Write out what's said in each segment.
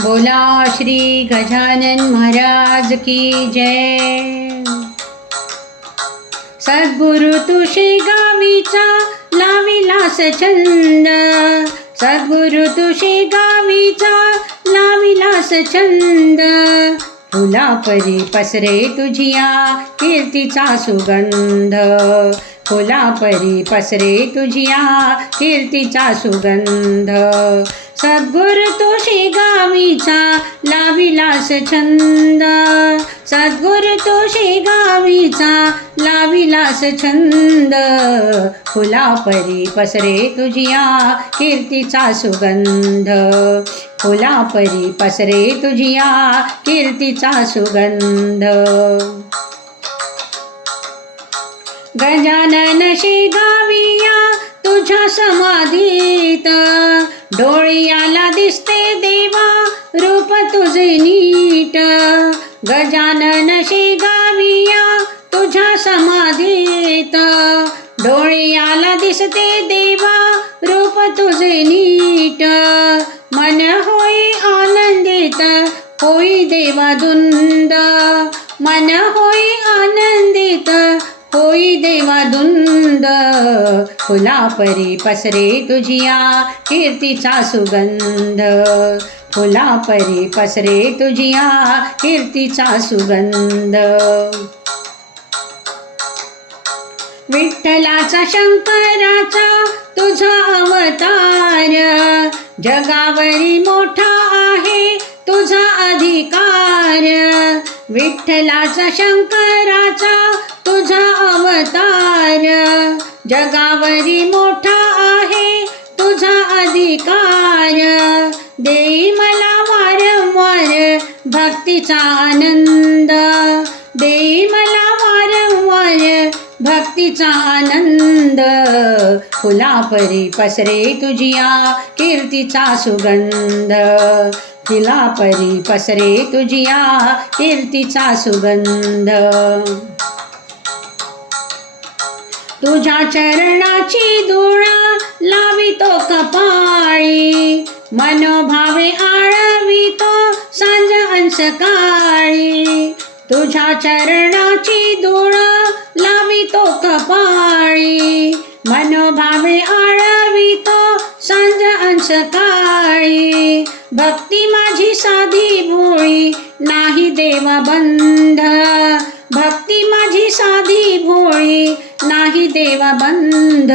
बोला श्री गजानन महाराज की जय. सद्गुरु तुषे गावीचा लाविलास छंद. सद्गुरु तुषे गावीचा लाविलास छंद. फुला परी पसरे तुझिया कीर्तीचा सुगंध. फुला परी पसरे तुझिया कीर्तीचा सुगंध. सद्गुर तुषे गावीचा लाविलास छंद. सद्गुरु तुषे गावीचा लाविलास छंद. फुला परी पसरे तुझिया कीर्तीचा सुगंध. फुला परी पसरे तुझिया कीर्तीचा सुगंध. गजानन गाविया तुझ्या समाधीत. डोळ्याला दिसते देवा रूप तुझे नीट. गजानन गाविया तुझ्या समाधीत. डोळ्याला दिसते देवा रूप तुझे नीट. मन होई आनंदित होई देवा दुंद मन होई आनंदित होई देवा धुंद फुला परी पसरे तुझिया कीर्तीचा सुगंध. फुला परी पसरे तुझिया कीर्तीचा सुगंध. विठ्ठलाचा शंकराचा तुझा अवतार जगावरी मोठा आहे तुझा अधिकार. विठ्ठलाचा शंकराचा तुझा अवतार जगावरी मोठा आहे तुझा अधिकार. देई मला वारंवार भक्तीचा आनंद. देई मला वारंवार भक्तीचा आनंद. फुला परी पसरे तुझिया कीर्तीचा सुगंध. फुला परी पसरे तुझिया कीर्तीचा सुगंध. तुझ्या चरणाची धूळ लावितो कपाळी. मनोभावे आळवितो सांज अंशकाळी. तुझ्या चरणाची धूळ लावितो कपाळी. मनोभावे आळवितो सांज अंशकाळी. भक्ती माझी साधी भोळी नाही देवा बंध भक्ती माझी साधी भोळी नाही देवा बंध.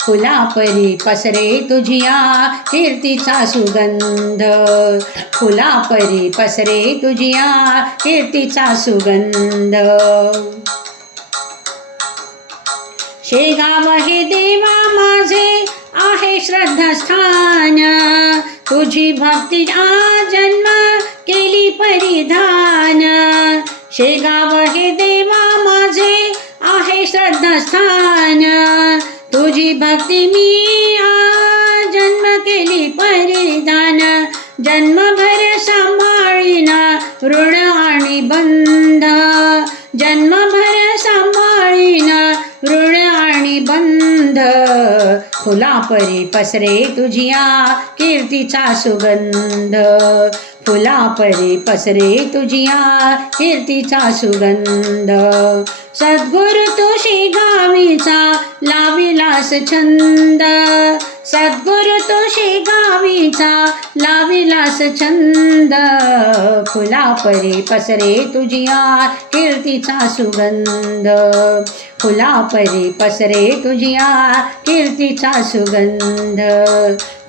फुलापरी पसरे तुझिया कीर्तीचा सुगंध. फुलापरी पसरे तुझिया कीर्तीचा सुगंध. शेगाव हे देवा माझे आहे श्रद्धास्थान. तुझी भक्ती जन्म केली परिधान. शेगाव हे देवा माझे आहे श्रद्धास्थान. तुझी भक्ती मी जन्म केली परिधान. जन्मभर फुला परी पसरे तुझिया कीर्तीचा सुगंध. फुला परी पसरे तुझिया कीर्तीचा सुगंध. सद्गुरु तुशी गावीचा लाविलास छंद. सद्गुरु तुशी गावीचा लाविलास छंद. फुला परे पसरे तुझिया कीर्तीचा सुगंध. फुला परे पसरे तुझिया कीर्तीचा सुगंध.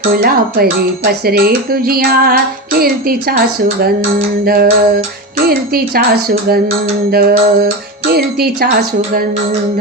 फुला परी पसरे तुझिया कीर्तीचा सुगंध. कीर्तीचा सुगंध कीर्तीचा सुगंध.